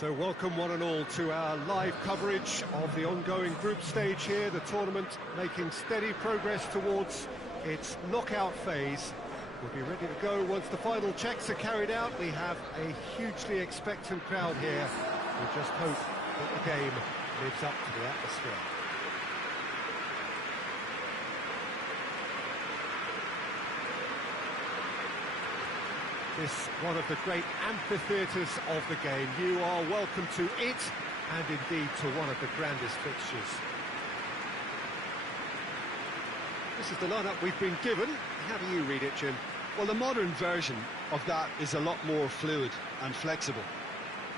So welcome one and all to our live coverage of the ongoing group stage here, the tournament making steady progress towards its knockout phase. We'll be ready to go once the final checks are carried out. We have a hugely expectant crowd here. We just hope that the game lives up to the atmosphere. This one of the great amphitheatres of the game. You are welcome to it, and indeed to one of the grandest fixtures. This is the lineup we've been given. How do you read it, Jim? Well, the modern version of that is a lot more fluid and flexible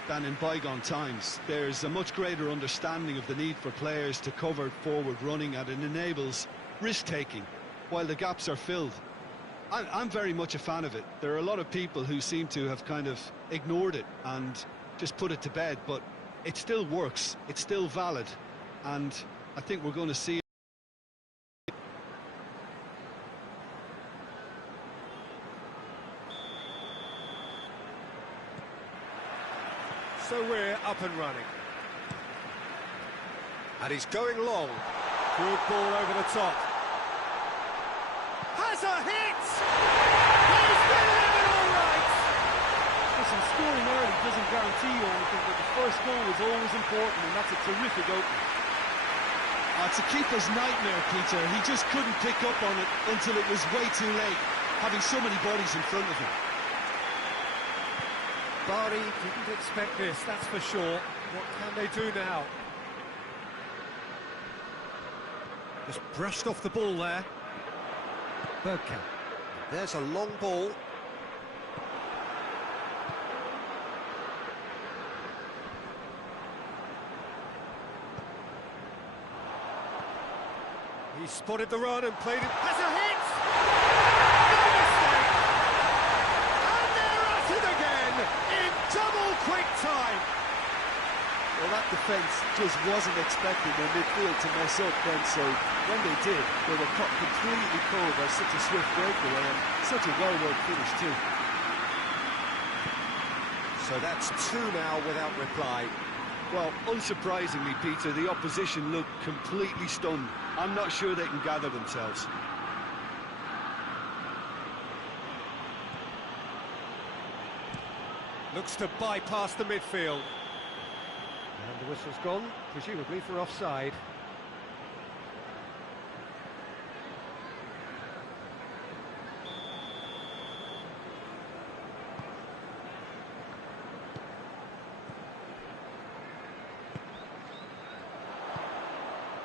than in bygone times. There's a much greater understanding of the need for players to cover forward running, and it enables risk-taking while the gaps are filled. I'm very much a fan of it. There are a lot of people who seem to have kind of ignored it and just put it to bed, but it still works, it's still valid, and I think we're going to see it. So we're up and running. And he's going long. Good ball over the top. Has a hit! He's delivered all right! Listen, scoring early doesn't guarantee you anything, but the first goal is always important, and that's a terrific opening. It's a keeper's nightmare, Peter. He just couldn't pick up on it until it was way too late, having so many bodies in front of him. BARI didn't expect this, that's for sure. What can they do now? Just brushed off the ball there. Bergkamp. There's a long ball. He spotted the run and played it. Has a hit! No mistake! And they're at it again in double quick time. Well, that defence just wasn't expecting their midfield to mess up then, so when they did, they were caught completely cold by such a swift breakaway and such a well-worked finish too. So that's two now without reply. Well, unsurprisingly, Peter, the opposition looked completely stunned. I'm not sure they can gather themselves. Looks to bypass the midfield. And the whistle's gone, presumably for offside.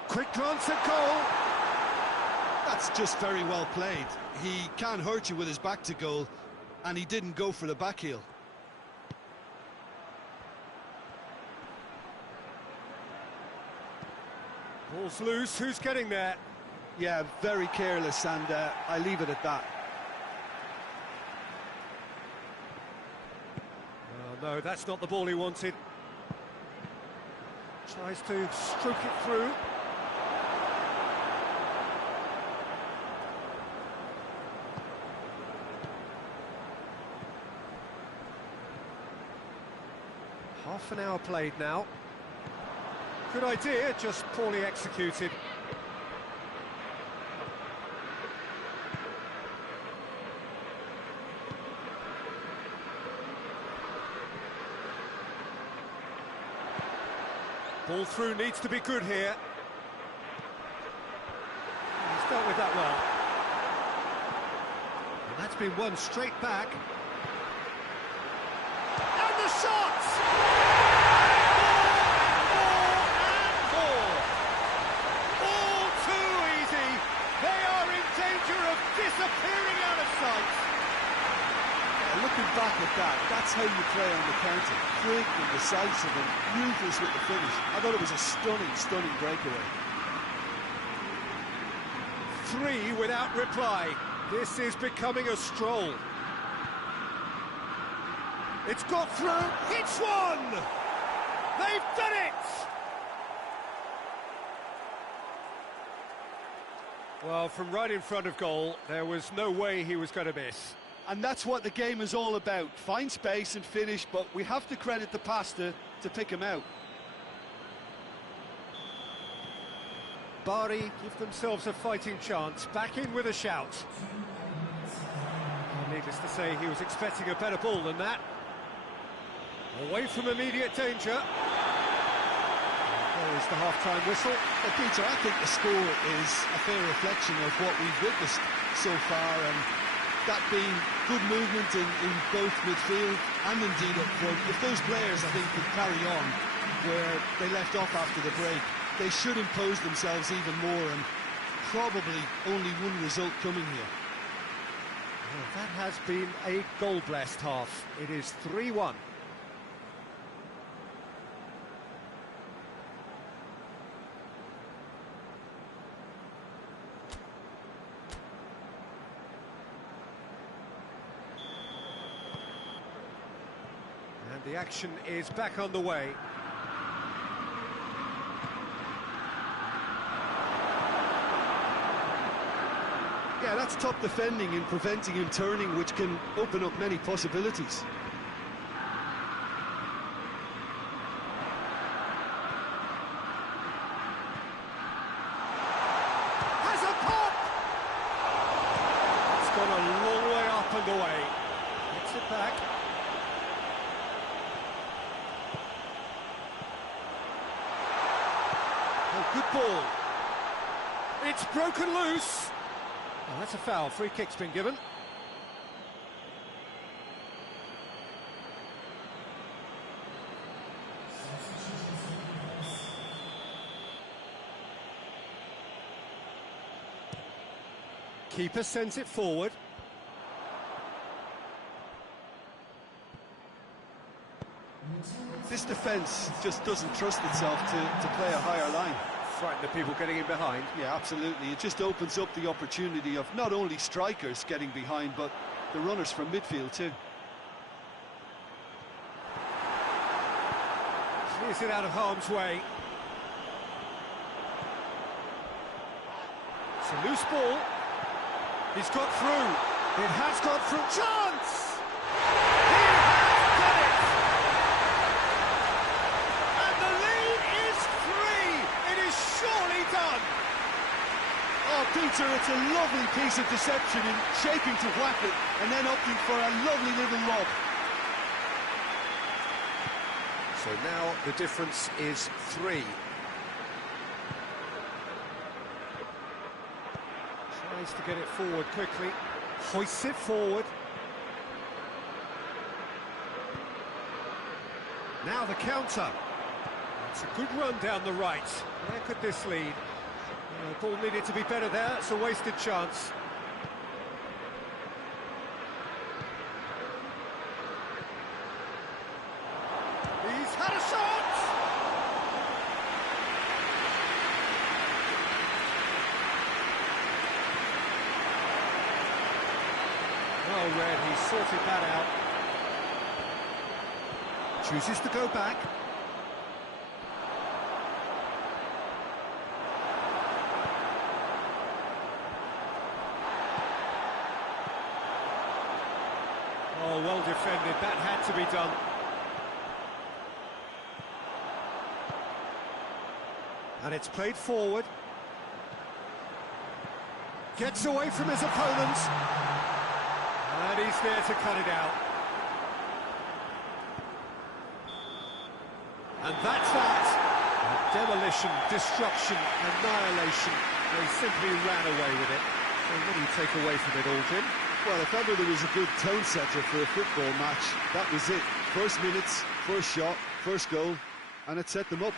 Quick glance at goal. That's just very well played. He can't hurt you with his back to goal, and he didn't go for the back heel. Ball's loose, who's getting there? Yeah, very careless, and I leave it at that. Oh, no, that's not the ball he wanted. Tries to stroke it through. Half an hour played now. Good idea, just poorly executed. Ball through needs to be good here. He's dealt with that well. And that's been won straight back. And the shot! Disappearing out of sight. Looking back at that, that's how you play on the counter. Quick and decisive and ruthless with the finish. I thought it was a stunning breakaway. 3 without reply. This is becoming a stroll. It's got through. It's one! They've done it! Well, from right in front of goal, there was no way he was going to miss. And that's what the game is all about. Find space and finish, but we have to credit the pasta to pick him out. Bari give themselves a fighting chance, back in with a shout. Needless to say, he was expecting a better ball than that. Away from immediate danger. There is the half-time whistle. Well, Peter, I think the score is a fair reflection of what we've witnessed so far, and that being good movement in both midfield and indeed up front. If those players, I think, could carry on where they left off after the break, they should impose themselves even more, and probably only one result coming here. Well, that has been a goal-blessed half. It is 3-1. And the action is back on the way. Yeah, that's top defending and preventing him turning, which can open up many possibilities. Has a pop! It's gone a long way up and away. Gets it back. Oh, good ball. It's broken loose. Oh, that's a foul. Free kick's been given. Keeper sends it forward. This defence just doesn't trust itself to play a higher line. Frighten the people getting in behind. Yeah, absolutely. It just opens up the opportunity of not only strikers getting behind, but the runners from midfield too. Clears it out of harm's way. It's a loose ball. He's got through. It has got through. Chance! He has done it! And the lead is 3. It is surely done. Oh, Peter, it's a lovely piece of deception in shaping to whack it and then opting for a lovely little lob. So now the difference is 3. Tries to get it forward quickly. Hoists it forward. Now the counter. It's a good run down the right. Where could this lead? The ball needed to be better there. It's a wasted chance. He's had a shot! Well read, he sorted that out. Chooses to go back. Oh, well defended, that had to be done. And it's played forward. Gets away from his opponent. And he's there to cut it out. And that's that. Demolition, destruction, annihilation. They simply ran away with it. So what do you take away from it all, Jim? Well, if ever there was a good tone setter for a football match, that was it. First minutes, first shot, first goal, and it set them up.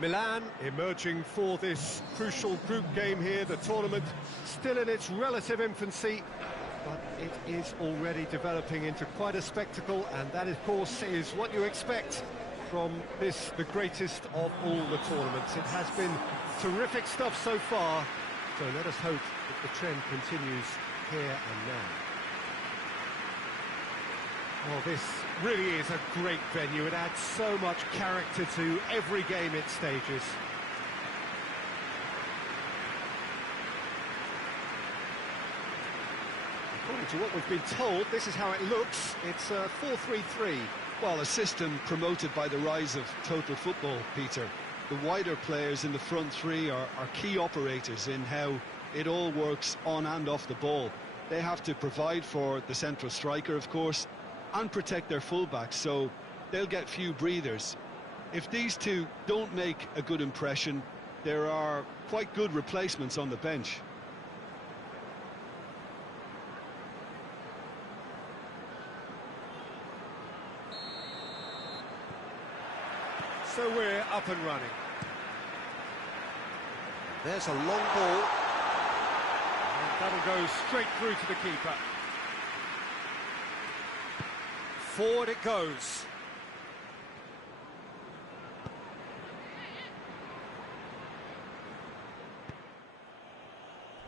Milan emerging for this crucial group game here. The tournament still in its relative infancy, but it is already developing into quite a spectacle, and that, of course, is what you expect from this, the greatest of all the tournaments. It has been terrific stuff so far, so let us hope that the trend continues here and now. Well, this really is a great venue. It adds so much character to every game it stages. According to what we've been told, this is how it looks. It's 4-3-3. Well, a system promoted by the rise of total football, Peter. The wider players in the front three are key operators in how it all works on and off the ball. They have to provide for the central striker, of course, and protect their fullbacks, so they'll get few breathers. If these two don't make a good impression, there are quite good replacements on the bench. So we're up and running. There's a long ball. And that'll go straight through to the keeper. Forward it goes.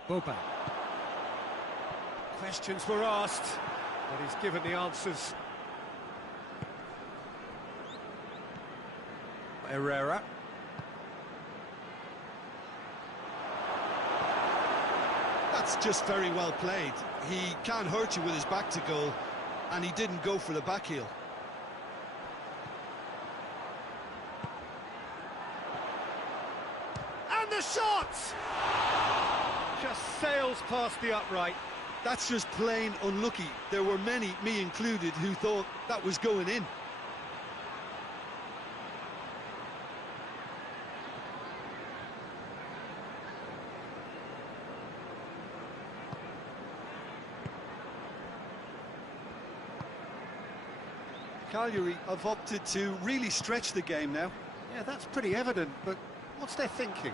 Boban. Questions were asked, but he's given the answers. Herrera. That's just very well played. He can't hurt you with his back to goal, and he didn't go for the back heel. And the shot! Just sails past the upright. That's just plain unlucky. There were many, me included, who thought that was going in. Cagliari have opted to really stretch the game now. Yeah, that's pretty evident, but what's their thinking?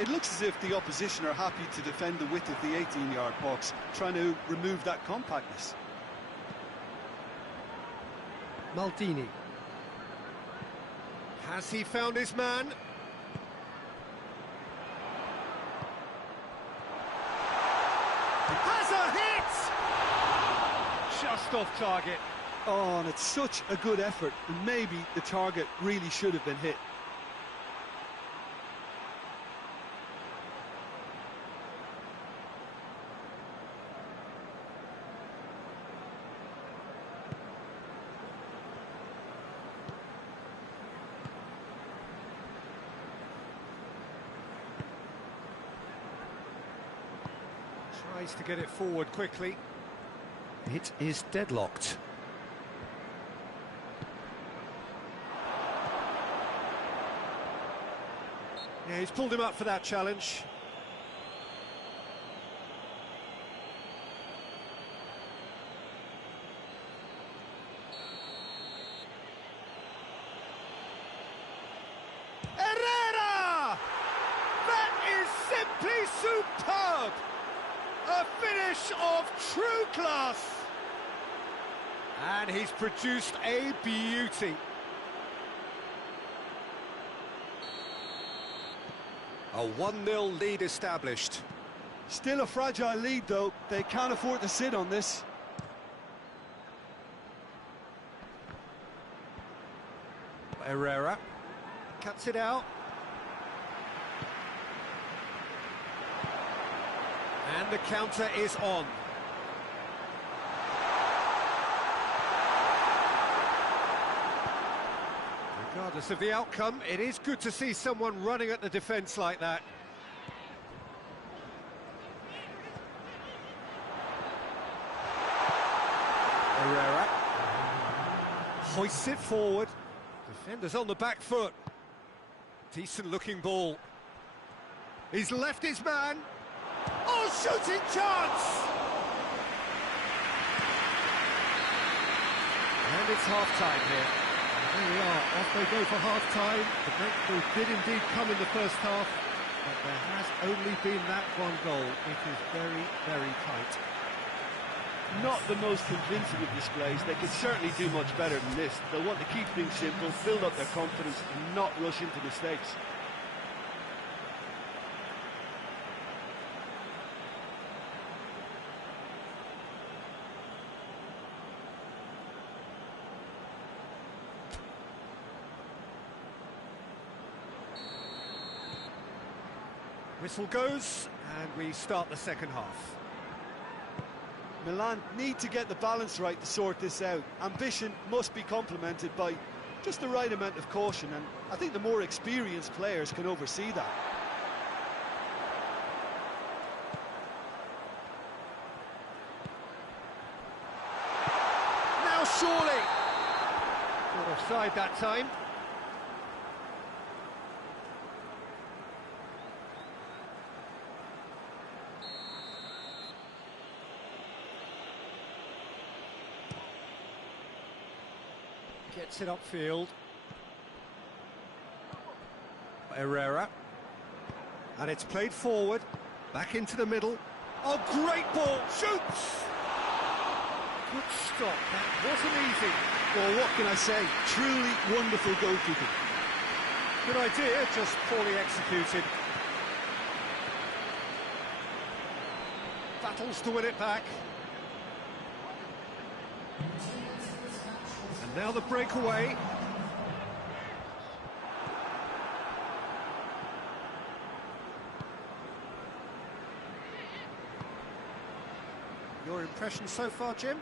It looks as if the opposition are happy to defend the width of the 18-yard box, trying to remove that compactness. Maldini. Has he found his man? Has a hit! Just off target. Oh, and it's such a good effort, and maybe the target really should have been hit. Tries to get it forward quickly. It is deadlocked. Yeah, he's pulled him up for that challenge. Herrera! That is simply superb! A finish of true class! And he's produced a beauty. A 1-0 lead established. Still a fragile lead, though. They can't afford to sit on this. Herrera cuts it out. And the counter is on. Regardless of the outcome, it is good to see someone running at the defence like that. Herrera hoists it forward. Defender's on the back foot. Decent looking ball. He's left his man. Oh, shooting chance! And it's half-time here. Here we are, off they go for half-time. The breakthrough did indeed come in the first half, but there has only been that one goal. It is very, very tight. Not the most convincing of displays. They could certainly do much better than this. They'll want to keep things simple, build up their confidence, and not rush into mistakes. Whistle goes, and we start the second half. Milan need to get the balance right to sort this out. Ambition must be complemented by just the right amount of caution, and I think the more experienced players can oversee that. Now surely! Not offside that time. Gets it upfield. Herrera. And it's played forward. Back into the middle. Oh, great ball! Shoots! Good stop. That wasn't easy. Well, what can I say? Truly wonderful goalkeeping. Good idea, just poorly executed. Battles to win it back. And now the breakaway. Your impression so far, Jim?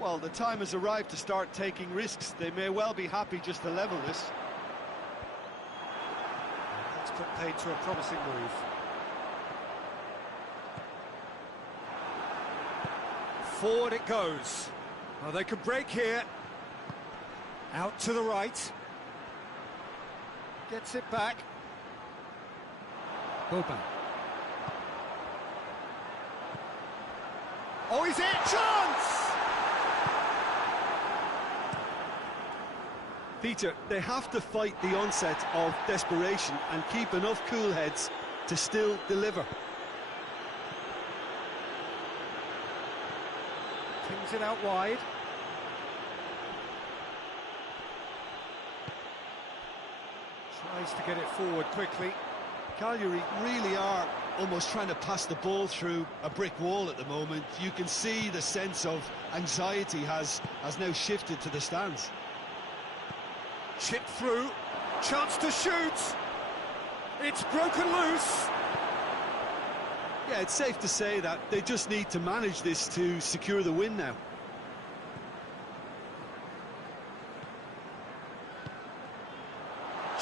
Well, the time has arrived to start taking risks. They may well be happy just to level this. That's put paid to a promising move. Forward it goes. Well, they could break here. Out to the right. Gets it back. Boban. Oh, is it? Chance! Peter, they have to fight the onset of desperation and keep enough cool heads to still deliver. Pings it out wide. Tries to get it forward quickly. Cagliari really are almost trying to pass the ball through a brick wall at the moment. You can see the sense of anxiety has now shifted to the stands. Chip through, chance to shoot. It's broken loose. Yeah, it's safe to say that they just need to manage this to secure the win now.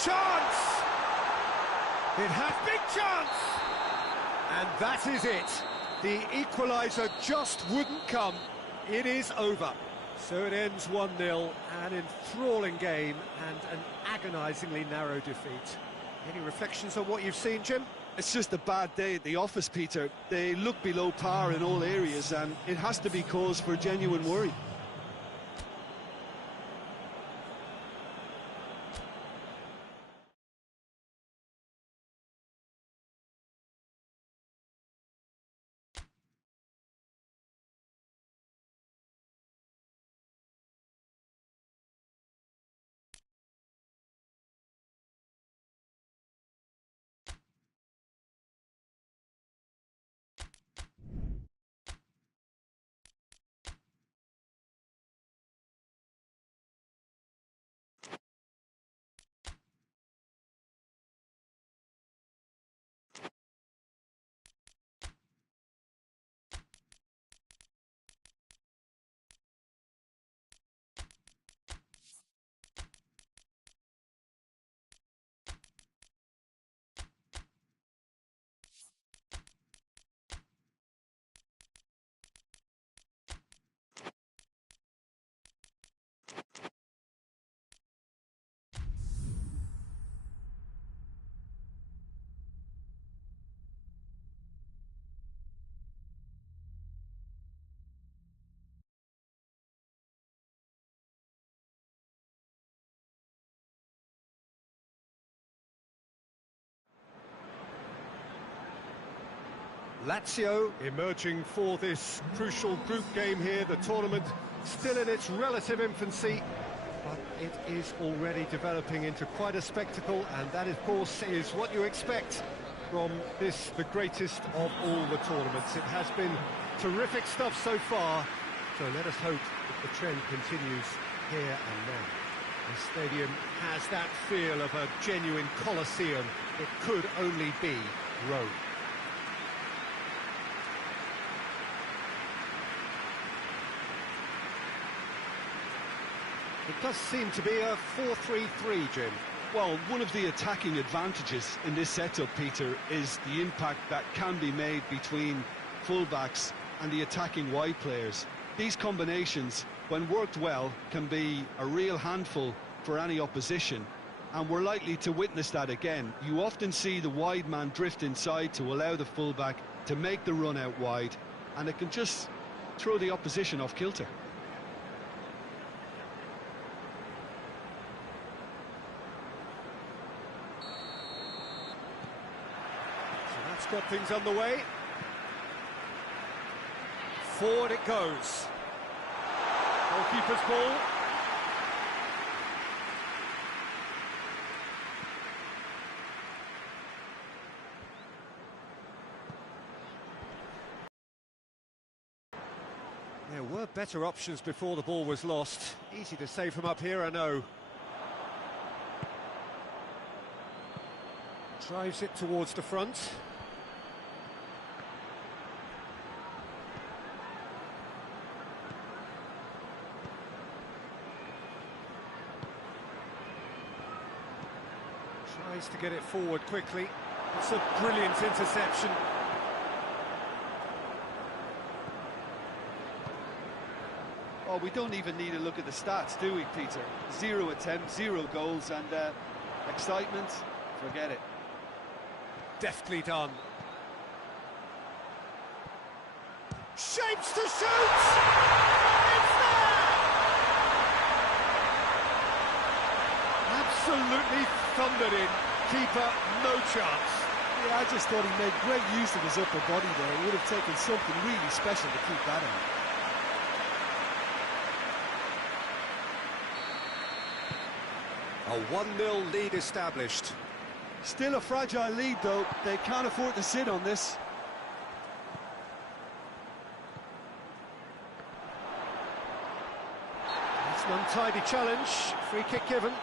Chance! It has big chance! And that is it. The equaliser just wouldn't come. It is over. So it ends 1-0, an enthralling game and an agonisingly narrow defeat. Any reflections on what you've seen, Jim? It's just a bad day at the office, Peter. They look below par in all areas, and it has to be cause for genuine worry. Lazio emerging for this crucial group game here. The tournament still in its relative infancy, but it is already developing into quite a spectacle, and that, of course, is what you expect from this, the greatest of all the tournaments. It has been terrific stuff so far, so let us hope that the trend continues here and now. The stadium has that feel of a genuine Colosseum. It could only be Rome. It does seem to be a 4-3-3, Jim. Well, one of the attacking advantages in this setup, Peter, is the impact that can be made between fullbacks and the attacking wide players. These combinations, when worked well, can be a real handful for any opposition, and we're likely to witness that again. You often see the wide man drift inside to allow the fullback to make the run out wide, and it can just throw the opposition off kilter. Got things on the way. Forward it goes. Goalkeeper's ball. There were better options before the ball was lost. Easy to say from up here, I know. Drives it towards the front. Tries to get it forward quickly. It's a brilliant interception. Oh, we don't even need to look at the stats, do we, Peter? 0 attempts, 0 goals, and excitement, forget it. Deftly done. Shapes to shoot! It's there! Absolutely thundered in. Keeper, no chance. Yeah, I just thought he made great use of his upper body there. It would have taken something really special to keep that in. A 1-0 lead established. Still a fragile lead, though. They can't afford to sit on this. It's an untidy challenge. Free kick given.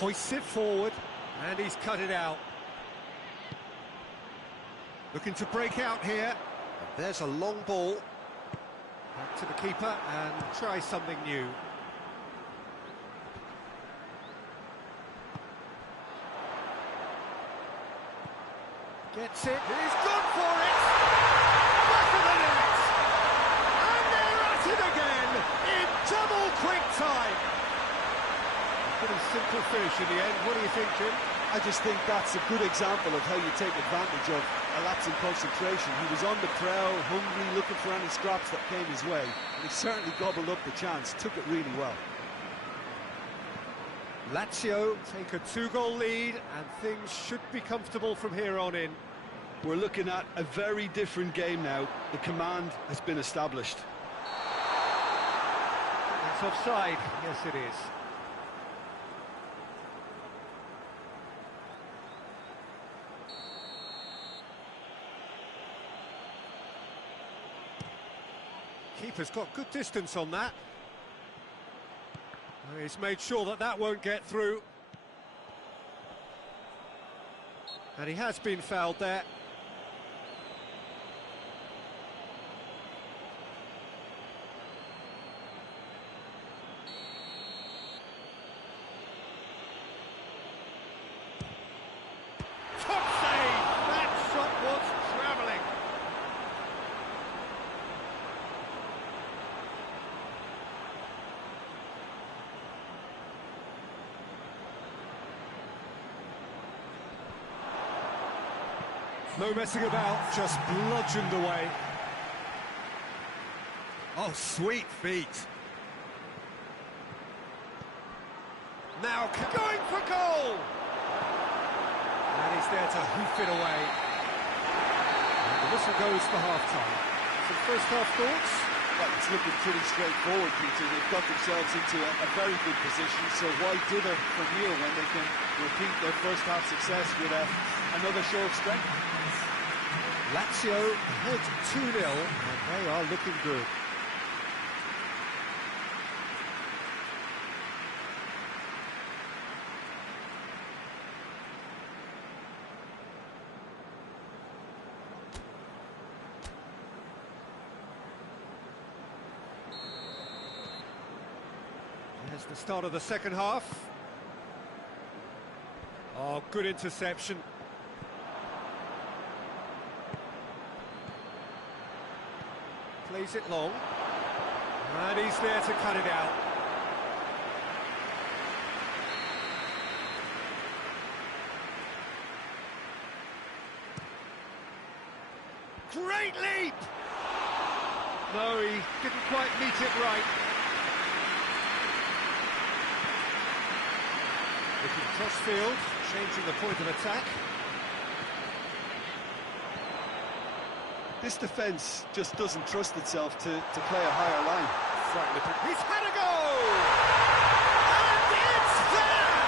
Hoists it forward, and he's cut it out. Looking to break out here. And there's a long ball. Back to the keeper and try something new. Gets it. He's gone for it. Back of the net. And they're at it again in double quick time. Pretty simple finish in the end. What do you think, Jim? I just think that's a good example of how you take advantage of a lapse in concentration. He was on the prowl, hungry, looking for any scraps that came his way, and he certainly gobbled up the chance, took it really well. Lazio take a 2-goal lead, and things should be comfortable from here on in. We're looking at a very different game now. The command has been established. It's offside. Yes, it is. Keeper's got good distance on that. He's made sure that that won't get through. And he has been fouled there. Top save! That shot was travelling. No messing about, just bludgeoned away. Oh, sweet feet. now going for goal! And he's there to hoof it away. And the whistle goes for half-time. Some first-half thoughts? Well, it's looking pretty straightforward, Peter. They've got themselves into a very good position, so why dither from here when they can repeat their first-half success with another show of strength? Lazio ahead 2-0, and they are looking good. Here's the start of the second half. Oh, good interception. Plays it long. And he's there to cut it out. Great leap! No, he didn't quite meet it right. Looking cross-field, changing the point of attack. This defence just doesn't trust itself to play a higher line. He's had a go! And it's there!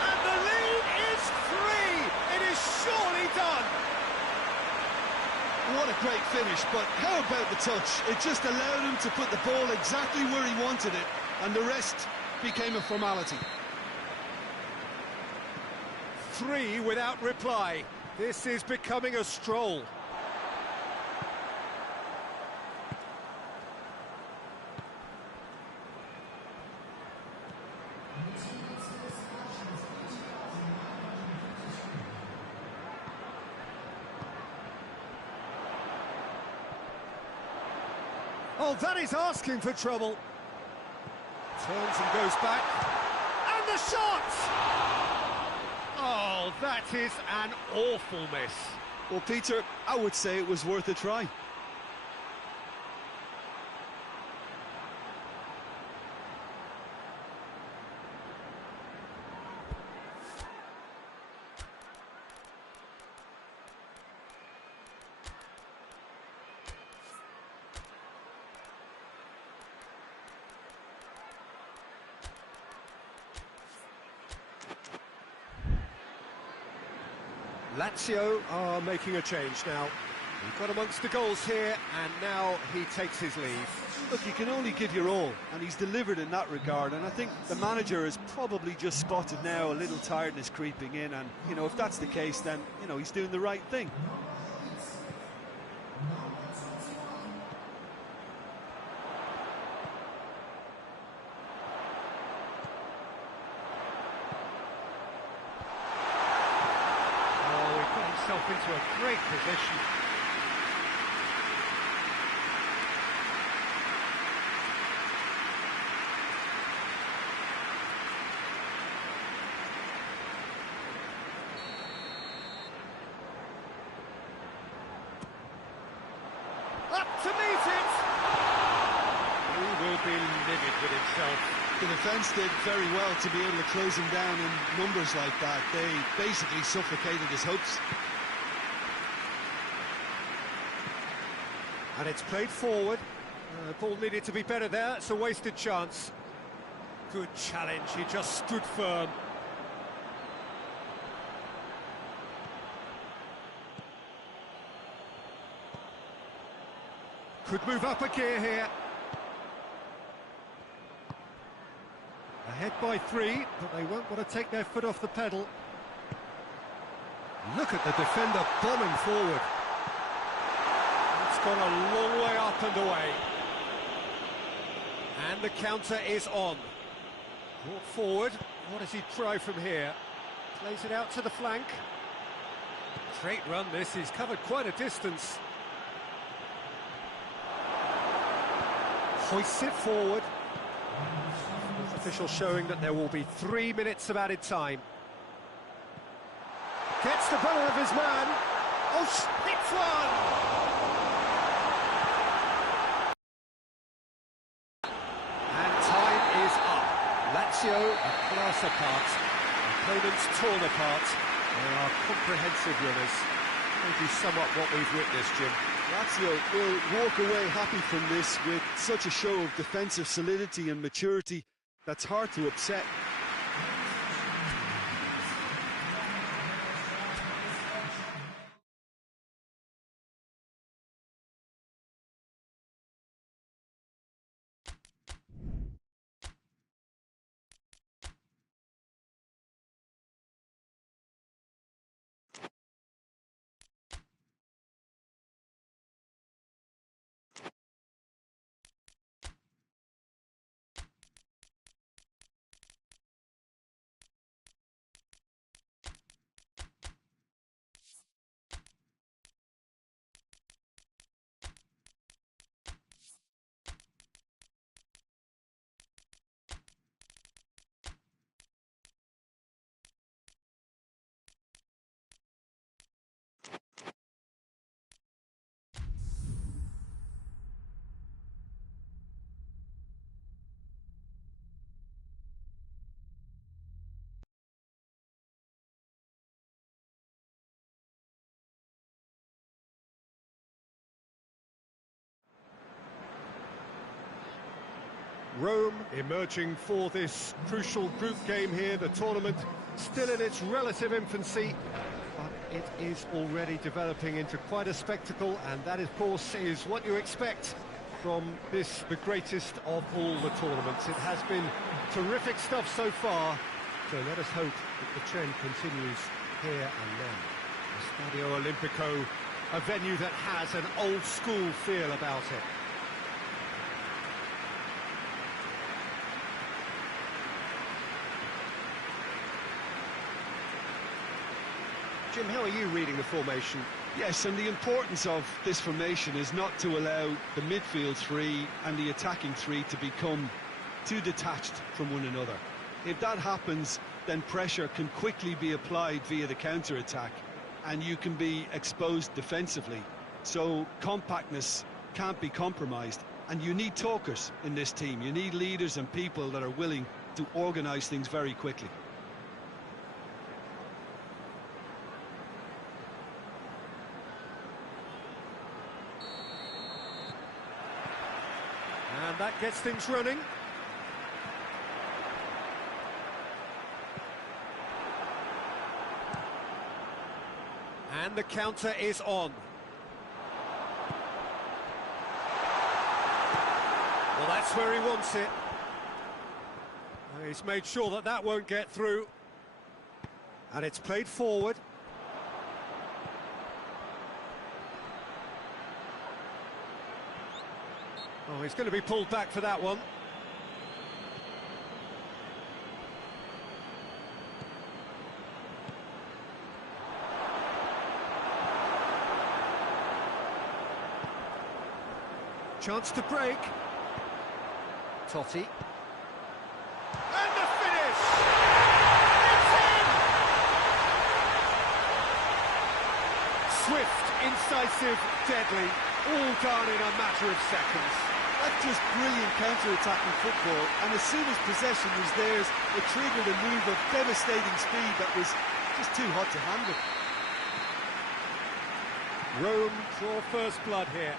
And the lead is 3! It is surely done! What a great finish, but how about the touch? It just allowed him to put the ball exactly where he wanted it, and the rest became a formality. 3 without reply. This is becoming a stroll. Oh, that is asking for trouble. Turns and goes back. And the shot! Oh, that is an awful miss. Well, Peter, I would say it was worth a try. Lazio are making a change now. We've got amongst the goals here, and now he takes his leave. Look, you can only give your all, and he's delivered in that regard, and I think the manager has probably just spotted now a little tiredness creeping in, and, you know, if that's the case, then, you know, he's doing the right thing. Into a great position. Up to meet it! He will be livid with himself. The defence did very well to be able to close him down in numbers like that. They basically suffocated his hopes. And it's played forward. Ball needed to be better there. It's a wasted chance. Good challenge. He just stood firm. Could move up a gear here. Ahead by 3, but they won't want to take their foot off the pedal. Look at the defender bombing forward. Gone a long way up and away. And the counter is on. Brought forward. What does he try from here? Plays it out to the flank. Great run this. He's covered quite a distance. Hoists it forward. Official showing that there will be 3 minutes of added time. Gets the better of his man. Oh, hits one! Is LAZIO are class apart, opponents torn apart. They are comprehensive runners. Maybe somewhat what we've witnessed, Jim. Lazio will walk away happy from this with such a show of defensive solidity and maturity that's hard to upset. Rome emerging for this crucial group game here. The tournament still in its relative infancy, but it is already developing into quite a spectacle, and that, of course, is what you expect from this, the greatest of all the tournaments. It has been terrific stuff so far, so let us hope that the trend continues here and then. The Stadio Olimpico, a venue that has an old-school feel about it. Jim, how are you reading the formation? Yes, and the importance of this formation is not to allow the midfield three and the attacking three to become too detached from one another. If that happens, then pressure can quickly be applied via the counter-attack, and you can be exposed defensively. So compactness can't be compromised, and you need talkers in this team. You need leaders and people that are willing to organise things very quickly. And that gets things running. And the counter is on. Well, that's where he wants it. He's made sure that that won't get through. And it's played forward. Oh, he's going to be pulled back for that one. Chance to break. Totti. And the finish! It's in! Swift, incisive, deadly, all done in a matter of seconds. That's just brilliant counter-attacking football, and as soon as possession was theirs, it triggered a move of devastating speed that was just too hot to handle. Rome draw first blood here.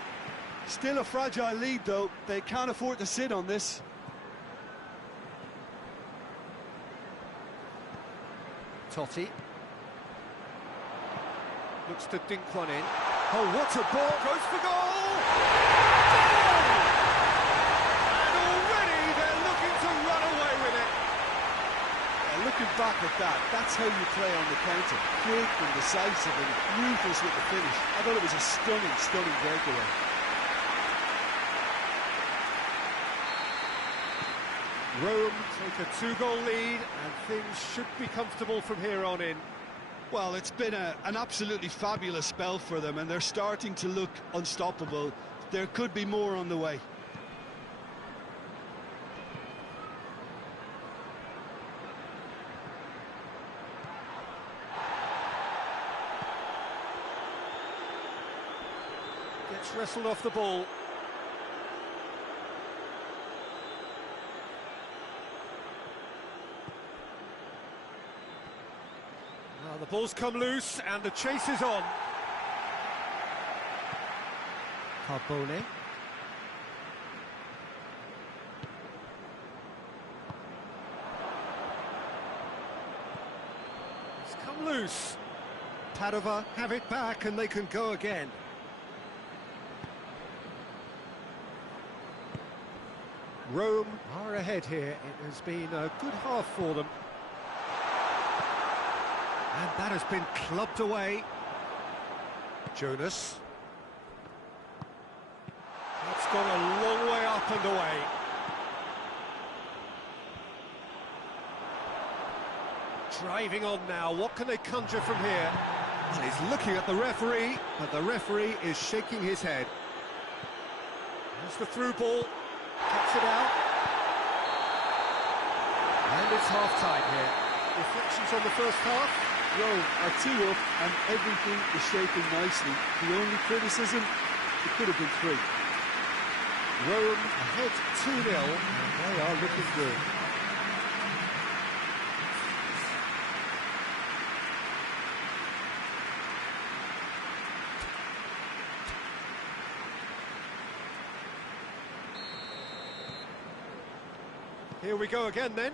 Still a fragile lead, though. They can't afford to sit on this. Totti. Looks to dink one in. Oh, what a ball! Goes for goal! And already they're looking to run away with it. Looking back at that, that's how you play on the counter. Quick and decisive and ruthless with the finish. I thought it was a stunning, stunning breakaway. Rome take a two-goal lead, and things should be comfortable from here on in. Well, it's been an absolutely fabulous spell for them, and they're starting to look unstoppable. There could be more on the way. Gets wrestled off the ball. ball's come loose and the chase is on. Carbone. It's come loose. Padova have it back and they can go again. Rome are ahead here. It has been a good half for them. And that has been clubbed away. Jonas. That's gone a long way up and away. Driving on now, what can they conjure from here? And he's looking at the referee, but the referee is shaking his head. There's the through ball, cuts it out. And it's half-time here. Reflections on the first half? Rome are 2 up and everything is shaping nicely. The only criticism, it could have been 3. Rome ahead 2-0, and they are looking good. Here we go again then.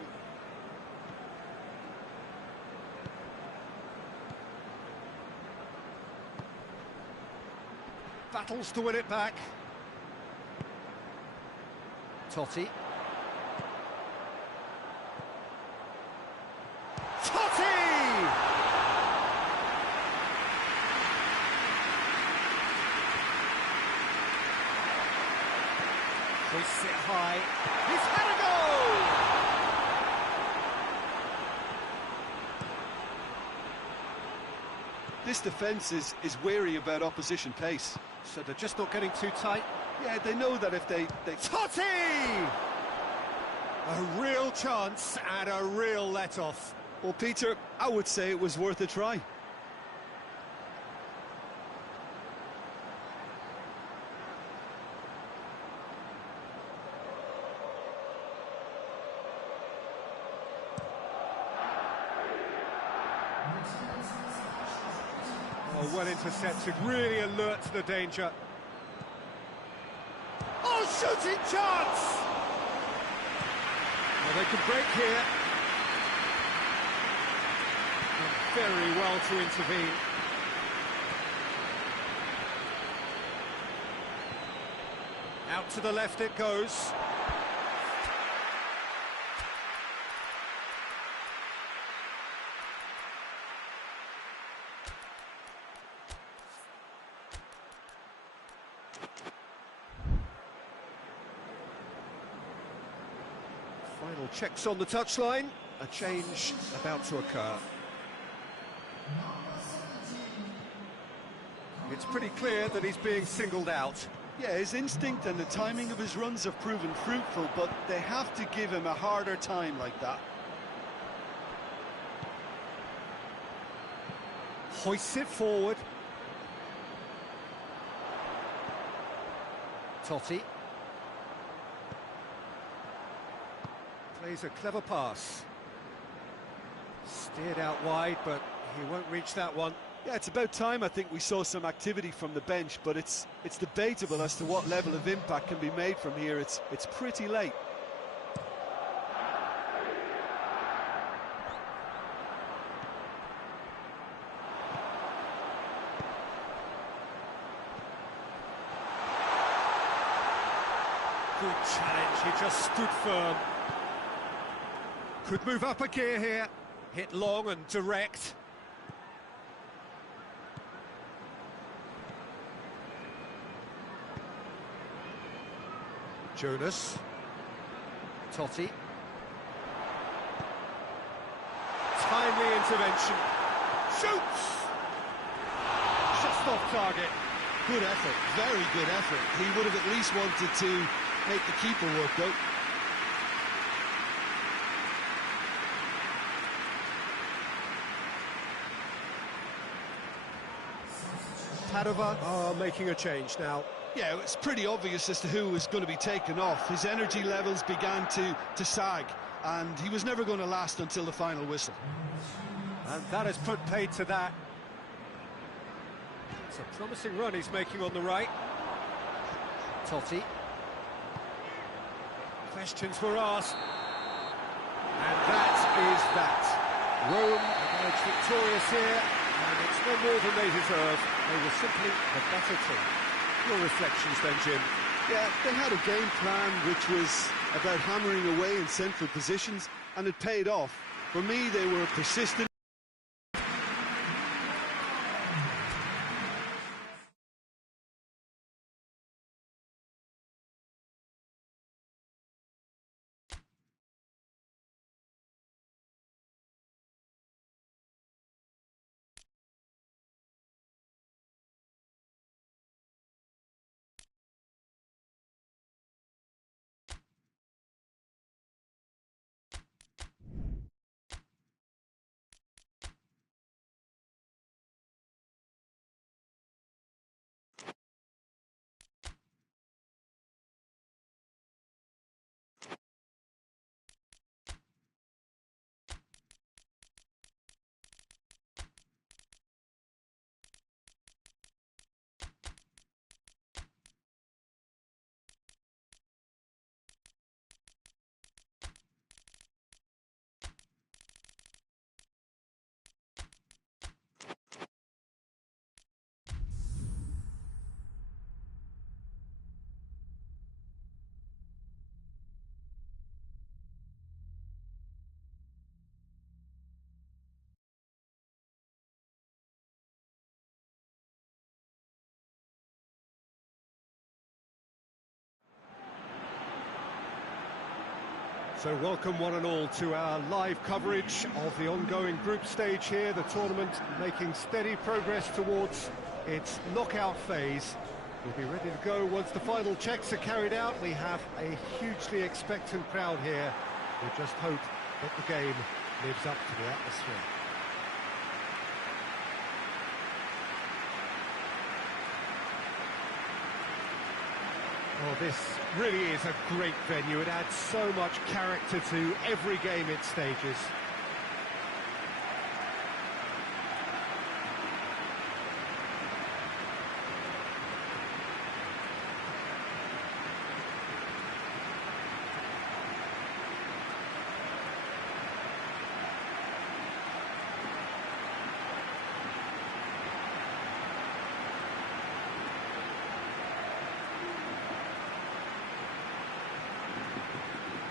Battles to win it back. Totti. Totti! Hoists it high. He's had a goal! This defence is wary about opposition pace. So they're just not getting too tight. Yeah, they know that if they... Totti! A real chance and a real let-off. Well, Peter, I would say it was worth a try. Oh, well intercepted, really alert to the danger. Oh, shooting chance! Well, they could break here. And very well to intervene. Out to the left it goes. Final checks on the touchline. A change about to occur. It's pretty clear that he's being singled out. Yeah, his instinct and the timing of his runs have proven fruitful, but they have to give him a harder time like that. Hoists it forward. Totti. Plays a clever pass. Steered out wide, but he won't reach that one. Yeah, it's about time I think we saw some activity from the bench, but it's debatable as to what level of impact can be made from here. It's pretty late. Good challenge, he just stood firm. Could move up a gear here. Hit long and direct. Jonas. Totti. Timely intervention. Shoots! Just off target. Good effort, very good effort. He would have at least wanted to make the keeper work, though. Padova are making a change now. Yeah, it's pretty obvious as to who was going to be taken off. His energy levels began to sag, and he was never going to last until the final whistle. And that has put paid to that. It's a promising run he's making on the right. Totti. Questions were asked. And that is that. Rome emerged victorious here, and it's no more than they deserve. They were simply the better team. Your reflections then, Jim? Yeah, they had a game plan which was about hammering away in central positions, and it paid off. For me, they were persistent. So welcome one and all to our live coverage of the ongoing group stage here, the tournament making steady progress towards its knockout phase. We'll be ready to go once the final checks are carried out. We have a hugely expectant crowd here. We just hope that the game lives up to the atmosphere. Oh, this really is a great venue. It adds so much character to every game it stages.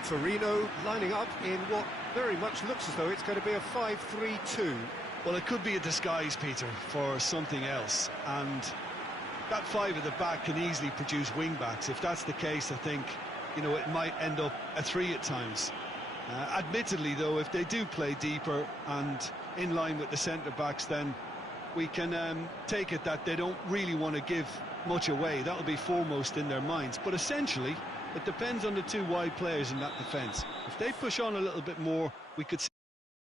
Torino lining up in what very much looks as though it's going to be a 5-3-2. Well, it could be a disguise, Peter, for something else. And that five at the back can easily produce wing-backs. If that's the case, I think, you know, it might end up a three at times. Admittedly, though, if they do play deeper and in line with the centre-backs, then we can take it that they don't really want to give much away. That'll be foremost in their minds. But essentially, it depends on the two wide players in that defence. If they push on a little bit more, we could see